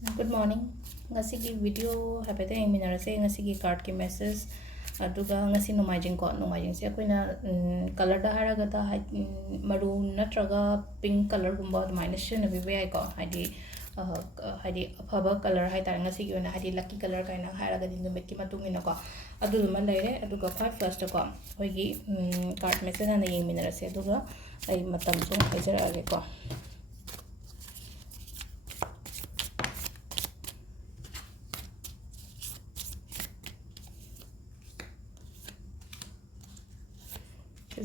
Good morning. Ngasigi video happy ang minarase ngasigi card ki message aduga ngasi nomajing ko nomajing se akoina color da haraga da maroon natraga pink color gumba minus na bibe ai ko hadi afaba color hai tar ngasigi ona hadi lucky color kaina haraga din numit ki matung ina ko adu ma leire aduga five first ko hoigi card message na yeng minarase aduga ai matam chung haijara age ko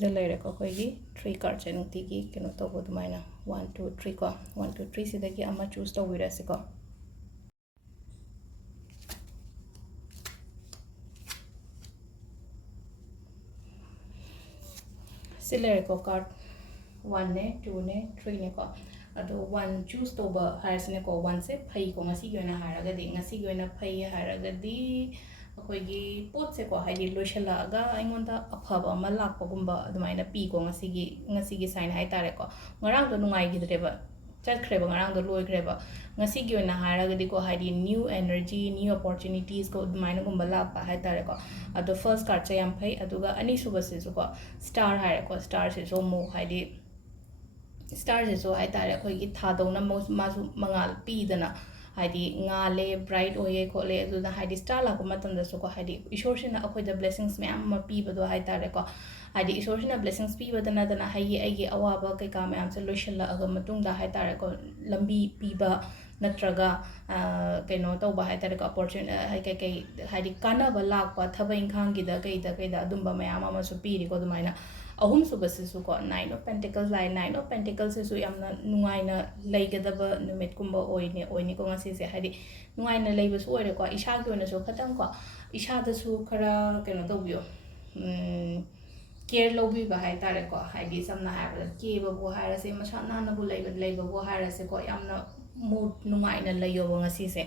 the layer ko hoigi 3 cards and tigi kino to bod maina 1 2 3 ko 1 2 3 sidagi ama choose to wirase ko layer ko card 1 ne 2 ne 3 ne ko ado 1 choose to ba harasne ko 1 se phai ko ngasi gena haraga di ngasi gena phai haraga di ꯑꯩꯈꯣꯏꯒꯤ ꯄꯣꯠꯁꯦꯀꯣ ꯍꯥꯏꯗꯤ ꯂꯣꯏꯁꯜꯂꯛꯑꯒ ꯑꯩꯉꯣꯟꯗ ꯑꯐꯕ ꯑꯃ ꯂꯥꯛꯄꯒꯨꯝꯕ ꯑꯗꯨꯃꯥꯏꯅ ꯄꯤꯀꯣ ꯉꯁꯤꯒꯤ sign ꯍꯥꯏꯇꯥꯔꯦꯀꯣ ꯉꯔꯥꯡꯗꯣ ꯅꯨꯡꯉꯥꯏꯈꯤꯗ꯭ꯔꯦꯕ ꯆꯠꯈ꯭ꯔꯦꯕ ꯉꯔꯥꯡꯗꯣ ꯂꯣꯏꯈ꯭ꯔꯦꯕ ꯉꯁꯤꯒꯤ ꯑꯣꯏꯅ ꯍꯥꯏꯔꯒꯗꯤꯀꯣ ꯍꯥꯏꯗꯤ ꯅ꯭ꯌꯨ ꯑꯦꯅꯔꯖꯤ ꯅ꯭ꯌꯨ ꯑꯣꯄꯣꯔꯆꯨꯅꯤꯇꯤꯁꯀꯣ ꯑꯗꯨꯃꯥꯏꯅꯒꯨꯝꯕ ꯂꯥꯛꯄ ꯍꯥꯏꯇꯥꯔꯦꯀꯣ ꯑꯗꯣ ꯐꯔꯁ ꯀꯥꯔꯠꯁꯦ ꯌꯥꯝ ꯐꯩ ꯑꯗꯨꯒ ꯑꯅꯤꯁꯨꯕꯁꯤꯁꯨꯀꯣ ꯁ꯭ꯇꯥꯔ ꯍꯥꯏꯔꯦꯀꯣ ꯁ꯭ꯇꯥꯔꯁꯤꯁꯨ ꯑꯃꯨꯛ ꯍꯥꯏꯗꯤ ꯁ꯭ꯇꯥꯔꯁꯤꯁꯨ ꯍꯥꯏꯇꯥꯔꯦ ꯑꯩꯈꯣꯏꯒꯤ ꯊꯥꯗꯧꯅ ꯃꯥꯁꯨ ꯃꯉꯥꯜ ꯄꯤꯗꯅ ꯍꯥꯏꯗꯤ ꯉꯥꯜꯂꯦ ꯕ꯭ꯔꯥꯏꯠ ꯑꯣꯏꯌꯦ ꯈꯣꯠꯂꯦ ꯑꯗꯨꯅ ꯍꯥꯏꯗꯤ ꯁ꯭ꯇꯥꯔ ꯂꯥꯛꯄ ꯃꯇꯝꯗꯁꯨꯀꯣ ꯍꯥꯏꯗꯤ ꯏꯁꯣꯔꯁꯤꯅ ꯑꯩꯈꯣꯏꯗ ꯕ꯭ꯂꯦꯁꯤꯡꯁ ꯃꯌꯥꯝ ꯑꯃ ꯄꯤꯕꯗꯣ ꯍꯥꯏꯇꯥꯔꯦꯀꯣ ꯍꯥꯏꯗꯤ ꯏꯁꯣꯔꯁꯤꯅ ꯕ꯭ꯂꯦꯁꯤꯡꯁ ꯄꯤꯕꯗ ꯅꯠꯇꯅ ꯑꯩꯒꯤ ꯑꯋꯥꯕ ꯀꯩꯀꯥ ꯃꯌꯥꯝꯁꯦ ꯂꯣꯏꯁꯤꯜꯂꯛꯑꯒ ꯃꯇꯨꯡꯗ ꯍꯥꯏꯇꯥꯔꯦꯀꯣ ꯂꯝꯕꯤ ꯄꯤꯕ ꯅꯠꯇ꯭ꯔꯒ ꯀꯩꯅꯣ ꯇꯧꯕ ꯍꯥꯏꯇꯥꯔꯦꯀꯣ ꯀꯩꯀꯩ ꯍꯥꯏꯗꯤ ꯀꯥꯟꯅꯕ ꯂꯥꯛꯄ ꯊꯕꯛ ꯏꯪꯈꯥꯡꯒꯤꯗ ꯀꯩꯗ ꯑꯗꯨꯝꯕ ꯃꯌꯥꯝ ꯑꯃꯁꯨ ꯄꯤꯔꯤꯀꯣ ꯑꯗꯨꯃꯥꯏꯅ ꯑꯍꯨꯝꯁꯨꯕꯁꯤꯁꯨꯀꯣ ꯅꯥꯏꯟ ꯑꯣꯐ ꯄꯦꯟꯇꯤꯀꯜꯁ ꯂꯥꯛꯑꯦ ꯅꯥꯏꯟ ꯑꯣꯐ ꯄꯦꯟꯇꯤꯀꯜꯁꯤꯁꯨ ꯌꯥꯝꯅ ꯅꯨꯡꯉꯥꯏꯅ ꯂꯩꯒꯗꯕ ꯅꯨꯃꯤꯠꯀꯨꯝꯕ ꯑꯣꯏꯅꯤꯀꯣ ꯉꯁꯤꯁꯦ ꯍꯥꯏꯗꯤ ꯅꯨꯡꯉꯥꯏꯅ ꯂꯩꯕꯁꯨ ꯑꯣꯏꯔꯦꯀꯣ ꯏꯁꯥꯒꯤ ꯑꯣꯏꯅꯁꯨ ꯈꯇꯪꯀꯣ ꯏꯁꯥꯗꯁꯨ ꯈꯔ ꯀꯩꯅꯣ ꯇꯧꯕꯤꯌꯣ ꯀꯦꯌꯔ ꯂꯧꯕꯤꯕ ꯍꯥꯏꯇꯥꯔꯦꯀꯣ ꯍꯥꯏꯗꯤ ꯁꯝꯅ ꯍꯥꯏꯔꯕꯗ ꯀꯦꯕꯕꯨ ꯍꯥꯏꯔꯁꯦ ꯃꯁꯥ ꯅꯥꯟꯅꯕꯨ ꯂꯩꯕꯕꯨ ꯍꯥꯏꯔꯁꯦꯀꯣ ꯌꯥꯝꯅ ꯃꯨꯠ ꯅꯨꯡꯉꯥꯏꯅ ꯂꯩꯌꯣꯕ ꯉꯁꯤꯁꯦ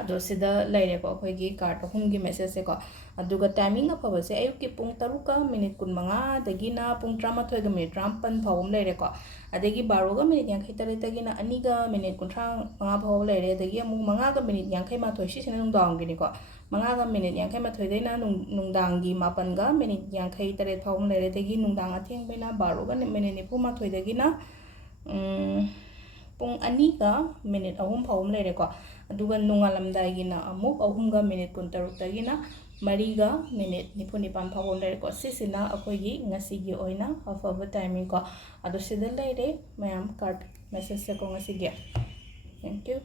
ꯑꯗꯣ ꯁꯤꯗ ꯂꯩꯔꯦꯀꯣ ꯑꯩꯈꯣꯏꯒꯤ ꯀꯥꯔꯠ ꯑꯍꯨꯝꯒꯤ ꯃꯦꯁꯦꯖꯁꯦꯀꯣ ꯑꯗꯨꯒ ꯇꯥꯏꯃꯤꯡ ꯑꯐꯕꯁꯦ ꯑꯌꯨꯛꯀꯤ ꯄꯨꯡ 7:15ꯗꯒꯤꯅ ꯄꯨꯡ 11:53 ꯐꯥꯎꯕ ꯑꯃ ꯂꯩꯔꯦꯀꯣ ꯑꯗꯒꯤ 12:53ꯗꯒꯤꯅ 2:35 ꯐꯥꯎꯕ ꯂꯩꯔꯦ ꯑꯗꯒꯤ ꯑꯃꯨꯛ 5:51 ꯁꯤꯁꯤꯅ ꯅꯨꯡꯗꯥꯡꯒꯤꯅꯤꯀꯣ 5:51 ꯅꯨꯡꯗꯥꯡꯒꯤ 7:53 ꯐꯥꯎꯕ ꯑꯃ ꯂꯩꯔꯦ ꯑꯗꯒꯤ ꯅꯨꯡꯗꯥꯡ ꯑꯊꯦꯡꯕꯩꯅ 12:94ꯗꯒꯤꯅ ꯄꯨꯡ 2:03 ꯐꯥꯎꯕ ꯑꯃ ꯂꯩꯔꯦꯀꯣ ꯑꯗꯨꯒ ꯅꯣꯡꯉꯥꯜꯂꯝꯗꯥꯏꯒꯤꯅ ꯑꯃꯨꯛ 3:23ꯗꯒꯤꯅ 4:49 ꯐꯥꯎꯕ ꯑꯃ ꯂꯩꯔꯦꯀꯣ ꯁꯤꯁꯤꯅ ꯑꯩꯈꯣꯏꯒꯤ ꯉꯁꯤꯒꯤ ꯑꯣꯏꯅ ꯑꯐꯕ ꯇꯥꯏꯃꯤꯡ ꯀꯣ ꯑꯗꯣ ꯁꯤꯗ ꯂꯩꯔꯦ ꯃꯌꯥꯝ ꯀꯥꯔꯠ ꯃꯦꯁꯦꯖꯁꯦꯀꯣ ꯉꯁꯤꯒꯤ ꯊꯦꯡꯛ ꯌꯨ